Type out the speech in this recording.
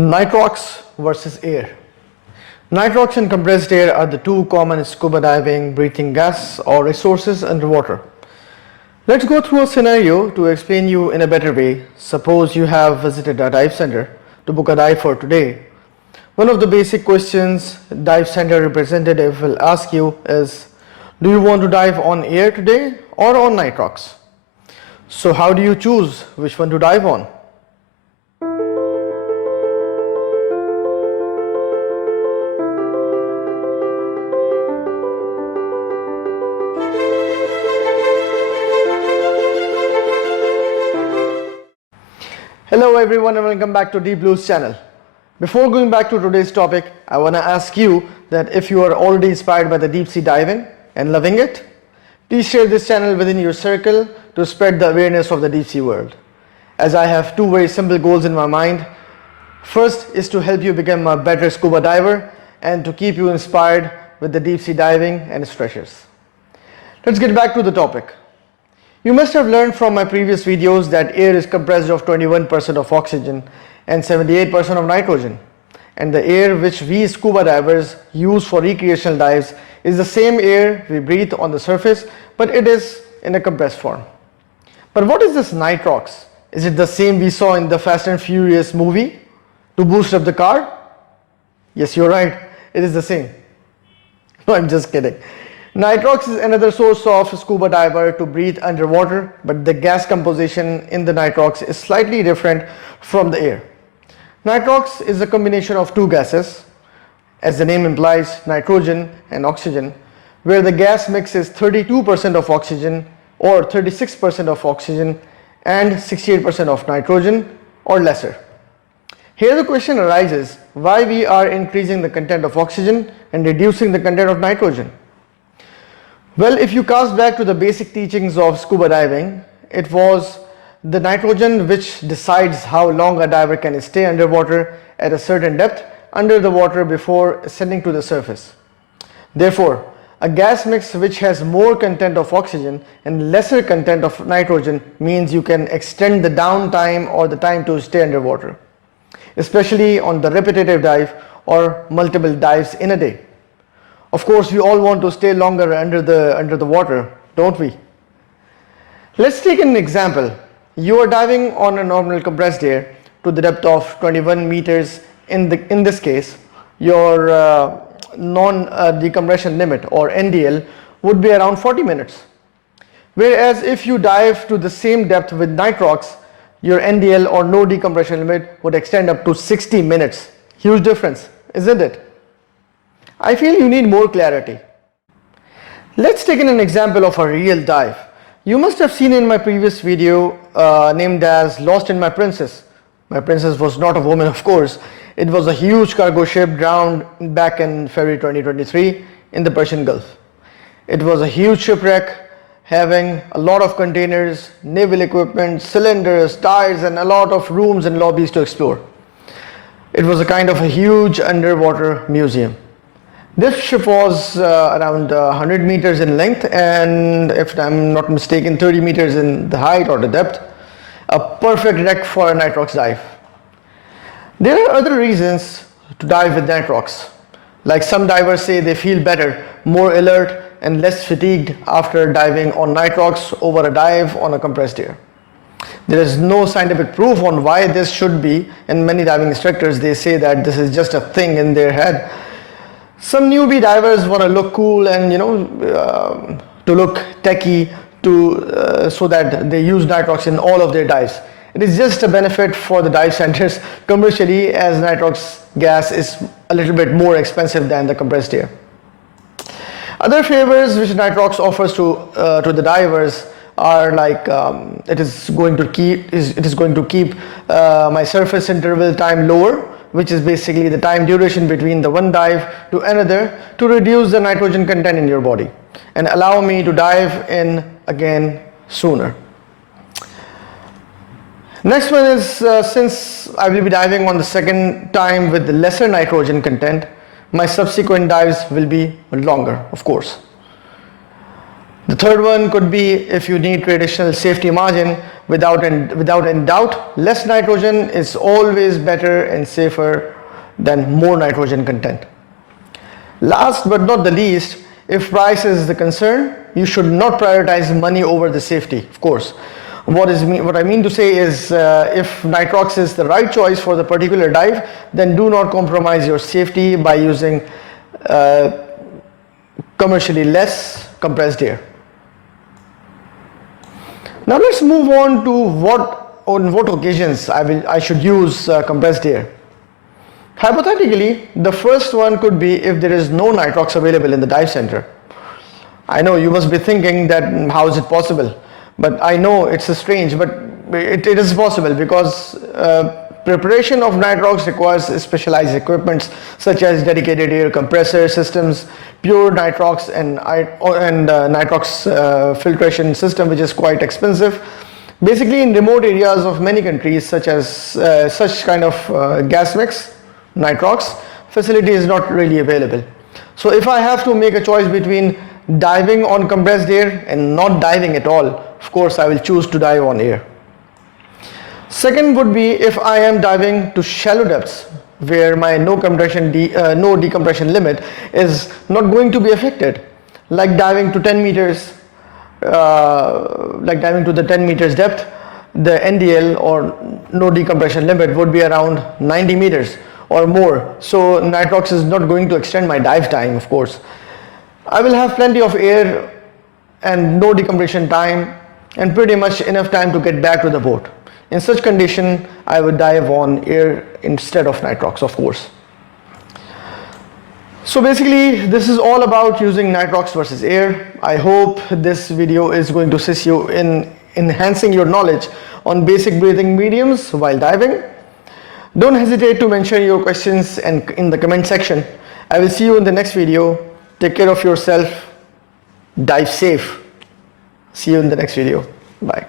Nitrox versus air. Nitrox and compressed air are the two common scuba diving breathing gas or resources underwater. Let's go through a scenario to explain you in a better way. Suppose you have visited a dive center to book a dive for today. One of the basic questions dive center representative will ask you is, do you want to dive on air today or on Nitrox? So how do you choose which one to dive on? Hello everyone and welcome back to Deep Blue's channel. Before going back to today's topic, I want to ask you that if you are already inspired by the deep sea diving and loving it, please share this channel within your circle to spread the awareness of the deep sea world. As I have two very simple goals in my mind. First is to help you become a better scuba diver and to keep you inspired with the deep sea diving and its treasures. Let's get back to the topic. You must have learned from my previous videos that air is comprised of 21% of oxygen and 78% of nitrogen. And the air which we scuba divers use for recreational dives is the same air we breathe on the surface, but it is in a compressed form. But what is this nitrox? Is it the same we saw in the Fast and Furious movie to boost up the car? Yes, you're right, it is the same. No, I'm just kidding. Nitrox is another source of scuba diver to breathe underwater, but the gas composition in the nitrox is slightly different from the air. Nitrox is a combination of two gases, as the name implies, nitrogen and oxygen, where the gas mix is 32% of oxygen or 36% of oxygen and 68% of nitrogen or lesser. Here the question arises, why we are increasing the content of oxygen and reducing the content of nitrogen? Well, if you cast back to the basic teachings of scuba diving, it was the nitrogen which decides how long a diver can stay underwater at a certain depth under the water before ascending to the surface. Therefore, a gas mix which has more content of oxygen and lesser content of nitrogen means you can extend the downtime or the time to stay underwater, especially on the repetitive dive or multiple dives in a day. Of course, we all want to stay longer under the water, don't we? Let's take an example. You are diving on a normal compressed air to the depth of 21 meters. In this case, your non-decompression limit or NDL would be around 40 minutes. Whereas if you dive to the same depth with nitrox, your NDL or no decompression limit would extend up to 60 minutes. Huge difference, isn't it? I feel you need more clarity. Let's take an example of a real dive. You must have seen in my previous video named as Lost in My Princess. My princess was not a woman, of course. It was a huge cargo ship drowned back in February 2023 in the Persian Gulf. It was a huge shipwreck having a lot of containers, naval equipment, cylinders, tires and a lot of rooms and lobbies to explore. It was a kind of a huge underwater museum. This ship was around 100 meters in length and, if I'm not mistaken, 30 meters in the height or the depth. A perfect wreck for a nitrox dive. There are other reasons to dive with nitrox. Like some divers say they feel better, more alert and less fatigued after diving on nitrox over a dive on a compressed air. There is no scientific proof on why this should be, and many diving instructors, they say that this is just a thing in their head. Some newbie divers want to look cool and to look techie so that they use nitrox in all of their dives. It is just a benefit for the dive centers commercially, as nitrox gas is a little bit more expensive than the compressed air. Other favors which nitrox offers to the divers are like it is going to keep my surface interval time lower, which is basically the time duration between the one dive to another, to reduce the nitrogen content in your body and allow me to dive in again sooner. Next one is since I will be diving on the second time with the lesser nitrogen content, my subsequent dives will be longer, of course. The third one could be if you need traditional safety margin. Without any doubt, less nitrogen is always better and safer than more nitrogen content. Last but not the least, if price is the concern, you should not prioritize money over the safety, of course. What I mean to say is if nitrox is the right choice for the particular dive, then do not compromise your safety by using commercially less compressed air. Now let's move on to on what occasions I should use compressed air. Hypothetically, the first one could be if there is no nitrox available in the dive center. I know you must be thinking that how is it possible? But I know it's strange, but it is possible because preparation of nitrox requires specialized equipment such as dedicated air compressor systems, pure nitrox and nitrox filtration system, which is quite expensive. Basically, in remote areas of many countries, such as such kind of gas mix, nitrox facility is not really available. So if I have to make a choice between diving on compressed air and not diving at all, of course I will choose to dive on air. Second would be if I am diving to shallow depths where my no decompression limit is not going to be affected, like diving to 10 meters, like diving to the 10 meters depth, the NDL or no decompression limit would be around 90 meters or more. So nitrox is not going to extend my dive time, of course. I will have plenty of air and no decompression time and pretty much enough time to get back to the boat. In such condition, I would dive on air instead of nitrox, of course. So basically, this is all about using nitrox versus air. I hope this video is going to assist you in enhancing your knowledge on basic breathing mediums while diving. Don't hesitate to mention your questions in the comment section. I will see you in the next video. Take care of yourself. Dive safe. See you in the next video. Bye.